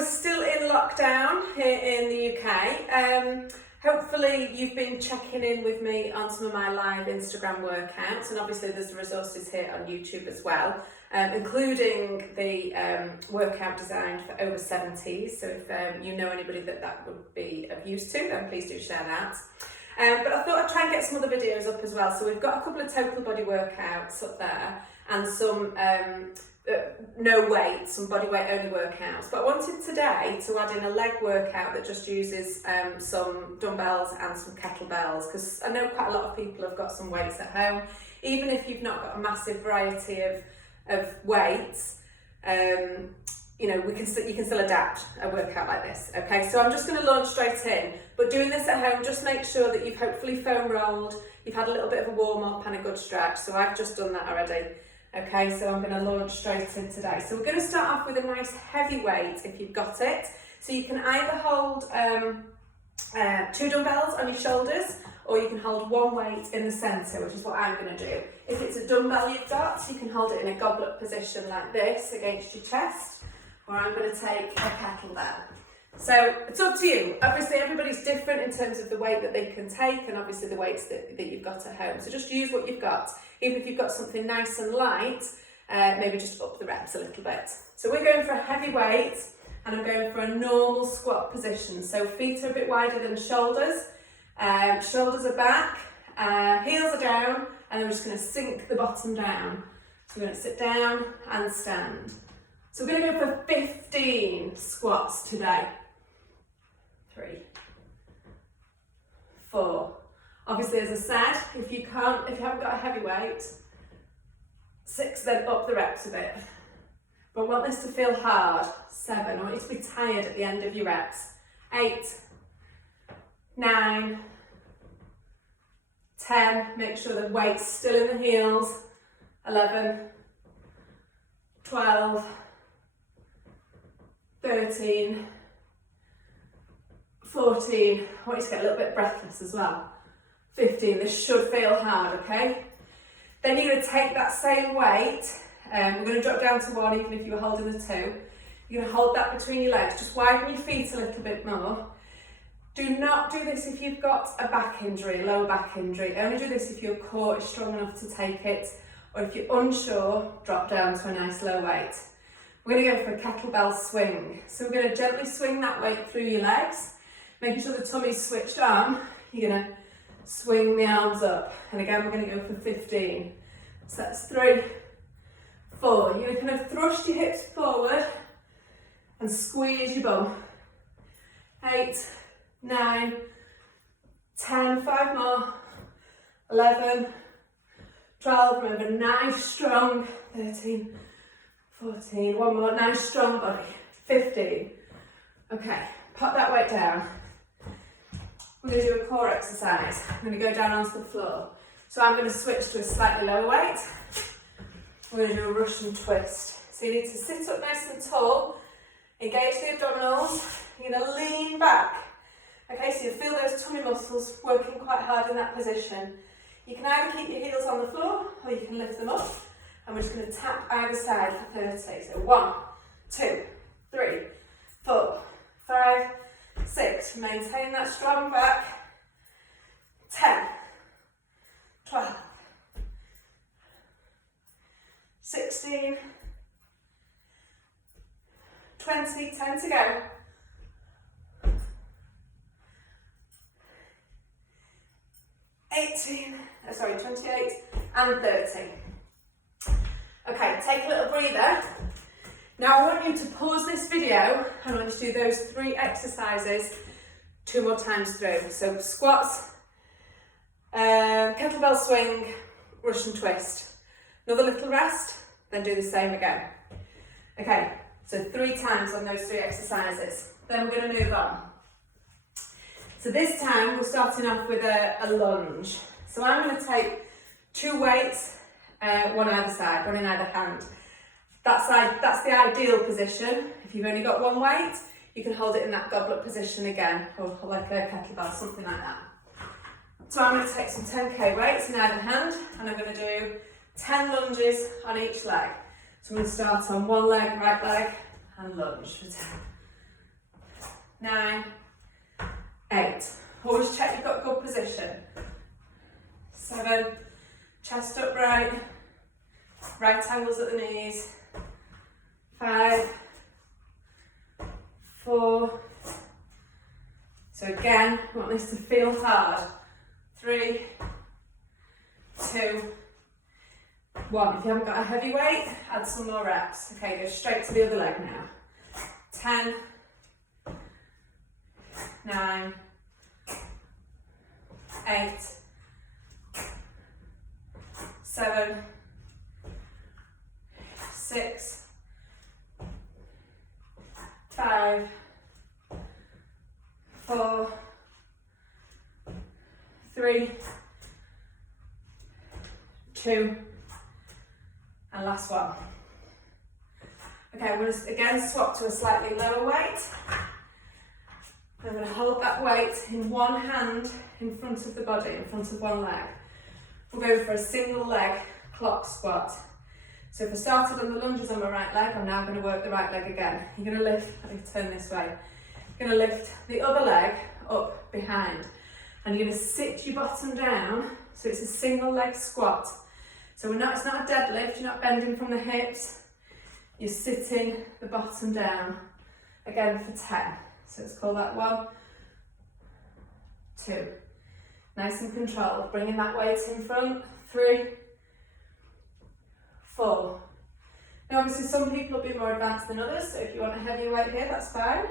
we're still in lockdown here in the UK. Hopefully you've been checking in with me on some of my live Instagram workouts, and obviously there's resources here on YouTube as well, including the workout designed for over 70s. So if you know anybody that would be of use to, then please do share that. But I thought I'd try and get some other videos up as well. So we've got a couple of total body workouts up there and some no weight, some body weight only workouts. But I wanted today to add in a leg workout that just uses some dumbbells and some kettlebells, because I know quite a lot of people have got some weights at home. Even if you've not got a massive variety of weights, you know, you can still adapt a workout like this. Okay, so I'm just going to launch straight in, but doing this at home, just make sure that you've hopefully foam rolled, you've had a little bit of a warm up and a good stretch. So I've just done that already. Okay, so I'm going to launch straight in today. So we're going to start off with a nice heavy weight if you've got it. So you can either hold 2 dumbbells on your shoulders, or you can hold one weight in the centre, which is what I'm going to do. If it's a dumbbell you've got, you can hold it in a goblet position like this against your chest, or I'm going to take a kettlebell. So it's up to you. Obviously everybody's different in terms of the weight that they can take, and obviously the weights that you've got at home. So just use what you've got. Even if you've got something nice and light, maybe just up the reps a little bit. So we're going for a heavy weight, and I'm going for a normal squat position. So feet are a bit wider than shoulders, shoulders are back, heels are down, and I'm just going to sink the bottom down. So we're going to sit down and stand. So we're going to go for 15 squats today. 3, 4. Obviously, as I said, if you haven't got a heavy weight, 6, then up the reps a bit. But I want this to feel hard. 7, I want you to be tired at the end of your reps. 8, 9, 10, make sure the weight's still in the heels. 11, 12, 13, 14, I want you to get a little bit breathless as well. 15, this should feel hard, okay? Then you're going to take that same weight, we're going to drop down to 1 even if you were holding the 2. You're going to hold that between your legs, just widen your feet a little bit more. Do not do this if you've got a back injury, a lower back injury. Only do this if your core is strong enough to take it, or if you're unsure, drop down to a nice low weight. We're going to go for a kettlebell swing. So we're going to gently swing that weight through your legs, making sure the tummy's switched on. You're going to swing the arms up. And again, we're going to go for 15. So that's 3, 4. You're going to kind of thrust your hips forward and squeeze your bum. 8, 9, 10, 5 more. 11, 12, remember, nice, strong. 13, 14, 1 more, nice strong body. 15. Okay, pop that weight down. We're going to do a core exercise. I'm going to go down onto the floor. So I'm going to switch to a slightly lower weight. We're going to do a Russian twist. So you need to sit up nice and tall, engage the abdominals. You're going to lean back. Okay, so you feel those tummy muscles working quite hard in that position. You can either keep your heels on the floor, or you can lift them up. And we're just going to tap either side for 30. So 1, 2, 3, 4, 5, 6. Maintain that strong back. 10, 12, 16, 20, 10 to go. 28 and 30. Okay, take a little breather. Now I want you to pause this video and I want you to do those 3 exercises 2 more times through. So squats, kettlebell swing, Russian twist. Another little rest, then do the same again. Okay, so 3 times on those 3 exercises. Then we're going to move on. So this time we're starting off with a lunge. So I'm going to take 2 weights, one either side, one in either hand. That's the ideal position. If you've only got 1 weight, you can hold it in that goblet position again, or like a kettlebell, something like that. So I'm going to take some 10k weights in either hand, and I'm going to do 10 lunges on each leg. So I'm going to start on one leg, right leg, and lunge for 10. 9, 8. Always check you've got good position. 7, chest upright, right angles at the knees. 5, 4. So again, we want this to feel hard. 3, 2, 1. If you haven't got a heavy weight, add some more reps. Okay, go straight to the other leg now. 10, 9, 8, 7, 6, 5, 4, 3, 2, and last one. Okay, I'm going to again swap to a slightly lower weight. I'm going to hold that weight in one hand in front of the body, in front of one leg. We'll go for a single leg clock squat. So if I started on the lunges on my right leg, I'm now going to work the right leg again. You're going to lift, let me turn this way. You're going to lift the other leg up behind. And you're going to sit your bottom down, so it's a single leg squat. So it's not a deadlift, you're not bending from the hips. You're sitting the bottom down, again for 10. So let's call that 1, 2. Nice and controlled, bringing that weight in front. 3, 4. Now obviously some people will be more advanced than others, so if you want a heavy weight here, that's fine.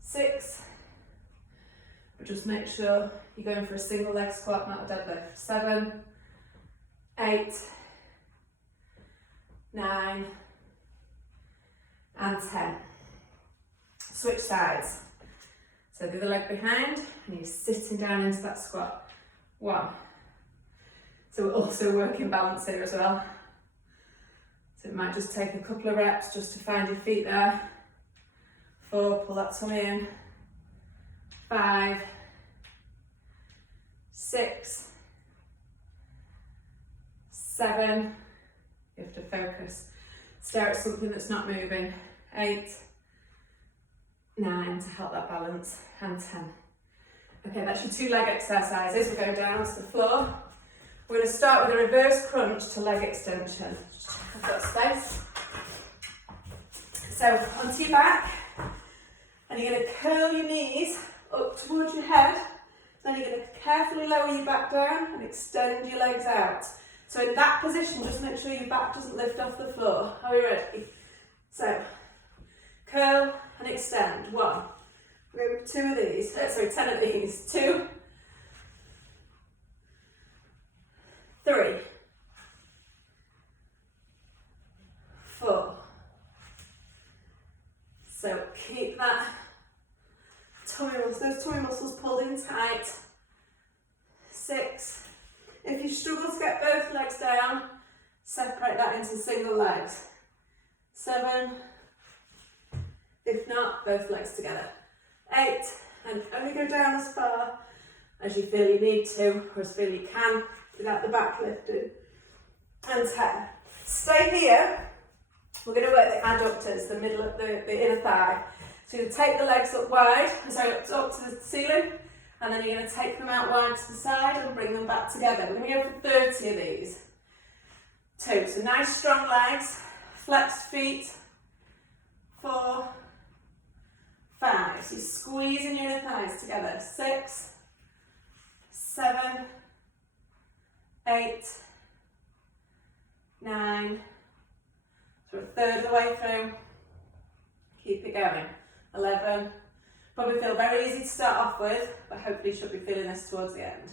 6, but just make sure you're going for a single leg squat, not a deadlift. 7, 8, 9, and 10. Switch sides. So the other leg behind, and you're sitting down into that squat. 1. So we're also working balance here as well. So it might just take a couple of reps just to find your feet there. 4, pull that tummy in. 5, 6, 7, you have to focus. Stare at something that's not moving. 8, 9 to help that balance, and 10. Okay, that's your 2 leg exercises. We're going down onto the floor. We're going to start with a reverse crunch to leg extension. I've got space. So onto your back, and you're going to curl your knees up towards your head. Then you're going to carefully lower your back down and extend your legs out. So in that position, just make sure your back doesn't lift off the floor. Are we ready? So curl and extend. 1. We're going for 2 of these. 10 of these. 2, 3, 4. So keep that those tummy muscles pulled in tight. 6. If you struggle to get both legs down, separate that into single legs. 7. If not, both legs together. 8. And only go down as far as you feel you need to, or as feel you can, without the back lifting. And 10. Stay here. We're going to work the adductors, the middle of the inner thigh. So you're going to take the legs up wide, up to the ceiling, and then you're going to take them out wide to the side and bring them back together. We're going to go for 30 of these. 2. So nice strong legs, flexed feet. 4, 5. So you're squeezing your inner thighs together. 6, 7, 8, 9. So we're a third of the way through. Keep it going. 11. Probably feel very easy to start off with, but hopefully you should be feeling this towards the end.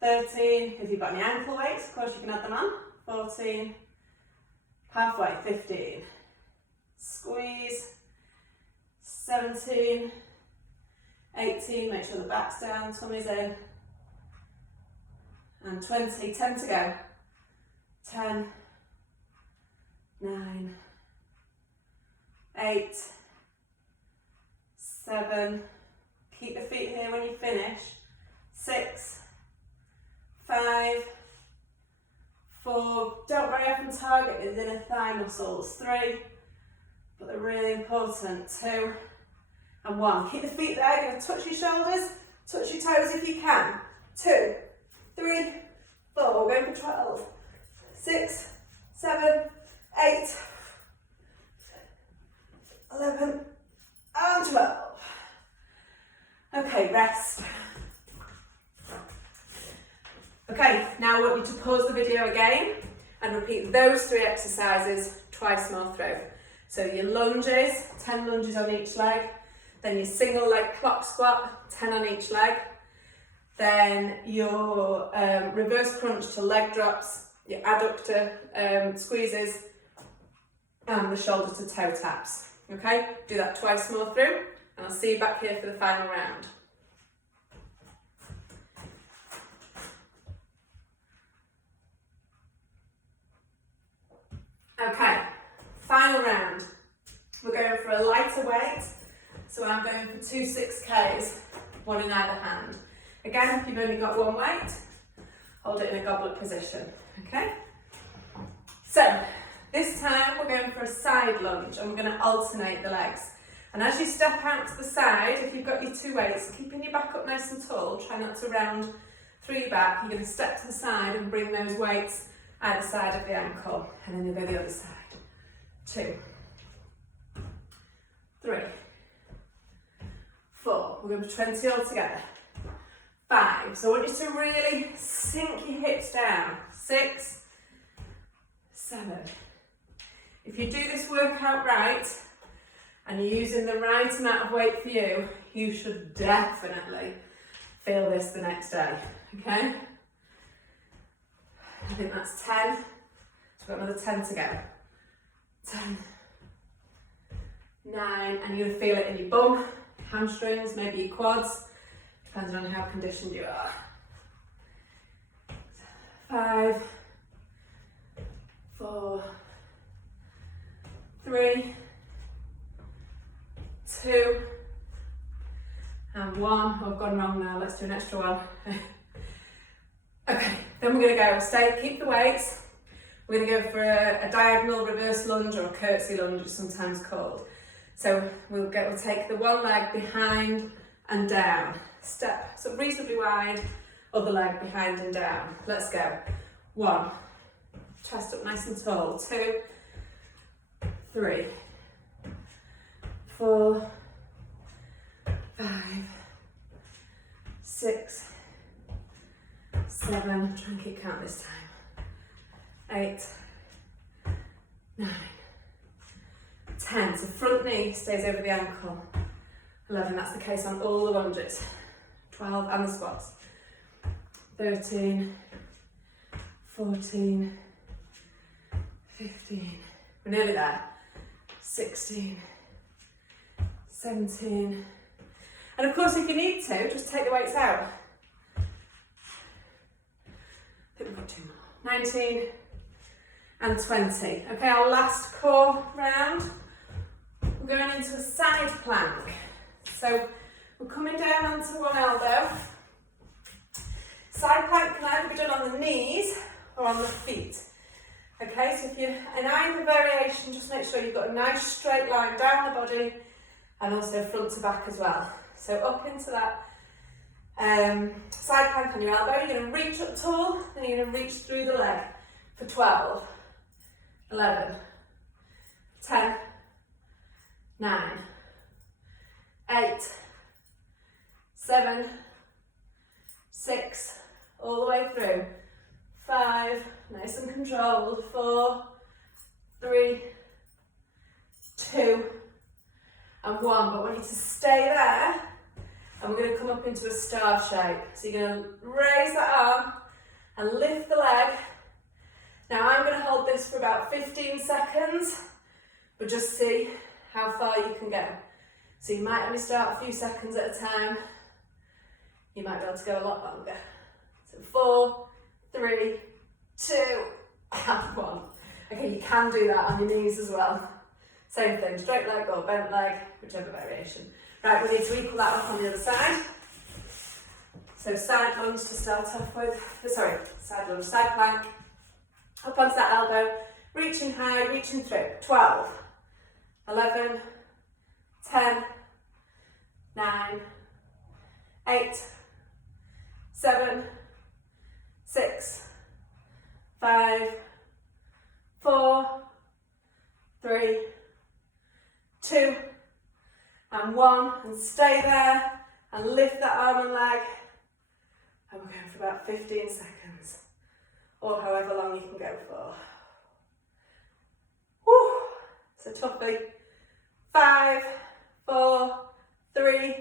13. If you've got any ankle weights, of course you can add them on. 14. Halfway. 15. Squeeze. 17. 18. Make sure the back's down, tummy's in. And 20. 10 to go. 10. 9. 8. 7. Keep the feet here when you finish. 6. 5. 4. Don't very often target the inner thigh muscles. 3. But they're really important. 2. and 1. Keep the feet there, you're going to touch your shoulders, touch your toes if you can. 2, 3, 4, we're going for 12. 6, 7, 8, 11, and 12. Okay, rest. Okay, now I want you to pause the video again and repeat those 3 exercises twice more through. So your lunges, 10 lunges on each leg, then your single leg clock squat, 10 on each leg, then your reverse crunch to leg drops, your adductor squeezes, and the shoulder to toe taps. Okay, do that twice more through, and I'll see you back here for the final round. Okay, final round. We're going for a lighter weight, so I'm going for 2 6Ks, 1 in either hand. Again, if you've only got 1 weight, hold it in a goblet position, okay? So, this time we're going for a side lunge and we're going to alternate the legs. And as you step out to the side, if you've got your 2 weights, keeping your back up nice and tall, try not to round through your back. You're going to step to the side and bring those weights either side of the ankle, and then you'll go the other side. 2, 3, 4, we're going for 20 all together. 5, so I want you to really sink your hips down. 6, 7. If you do this workout right, and you're using the right amount of weight for you, you should definitely feel this the next day, okay? I think that's 10, so we've got another 10 to go. 10, 9, and you're going to feel it in your bum, hamstrings, maybe your quads, depending on how conditioned you are. 5, 4, 3, 2, and 1. Oh, I've gone wrong now, let's do an extra one. Okay, then we're going to go, keep the weights. We're going to go for a diagonal reverse lunge, or a curtsy lunge, it's sometimes called. So we'll take the 1 leg behind and down. Step so reasonably wide, other leg behind and down. Let's go. 1, chest up nice and tall. 2, 3, 4, 5, 6, 7, try and keep count this time. 8, 9, 10. So front knee stays over the ankle. 11, that's the case on all the lunges. 12 and the squats. 13, 14, 15, we're nearly there. 16, 17, and of course if you need to, just take the weights out. I think we've got 2 more. 19 and 20. Okay, our last core round, we're going into a side plank. So we're coming down onto 1 elbow. Side plank can either be done on the knees or on the feet. Okay, so if you're in either variation, just make sure you've got a nice straight line down the body and also front to back as well. So up into that side plank on your elbow, you're going to reach up tall, then you're going to reach through the leg for 12, 11, 10, 9, 8, 7, 6, all the way through. 5, nice and controlled. 4, 3, 2, and 1. But I want you to stay there, and we're going to come up into a star shape. So you're going to raise that arm and lift the leg. Now I'm going to hold this for about 15 seconds, but just see how far you can go. So you might only start a few seconds at a time. You might be able to go a lot longer. So 4, 3, 2, and 1. Okay, you can do that on your knees as well. Same thing, straight leg or bent leg, whichever variation. Right, we need to equal that up on the other side. So side lunge to start off with. Sorry, side lunge, side plank. Up onto that elbow, reaching high, reaching through. 12, 11, 10, 9, 8, 7, 6, 5, 4, 3, 2, and 1, and stay there, and lift that arm and leg, and we're going for about 15 seconds, or however long you can go for. Woo! It's a toughie. 5, 4, 3,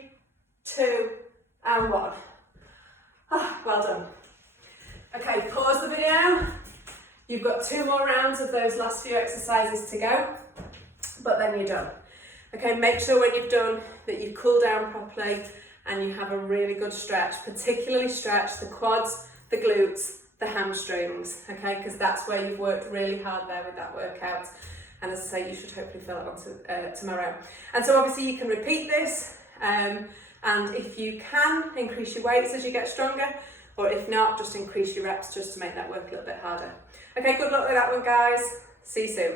2, and 1. Ah, well done. Okay, pause the video. You've got 2 more rounds of those last few exercises to go, but then you're done. Okay, make sure when you've done that you cool down properly and you have a really good stretch, particularly stretch the quads, the glutes, the hamstrings, okay, because that's where you've worked really hard there with that workout. And as I say, you should hopefully feel it on tomorrow. And so obviously you can repeat this, and if you can, increase your weights as you get stronger, or if not, just increase your reps just to make that work a little bit harder. Okay, good luck with that one, guys. See you soon.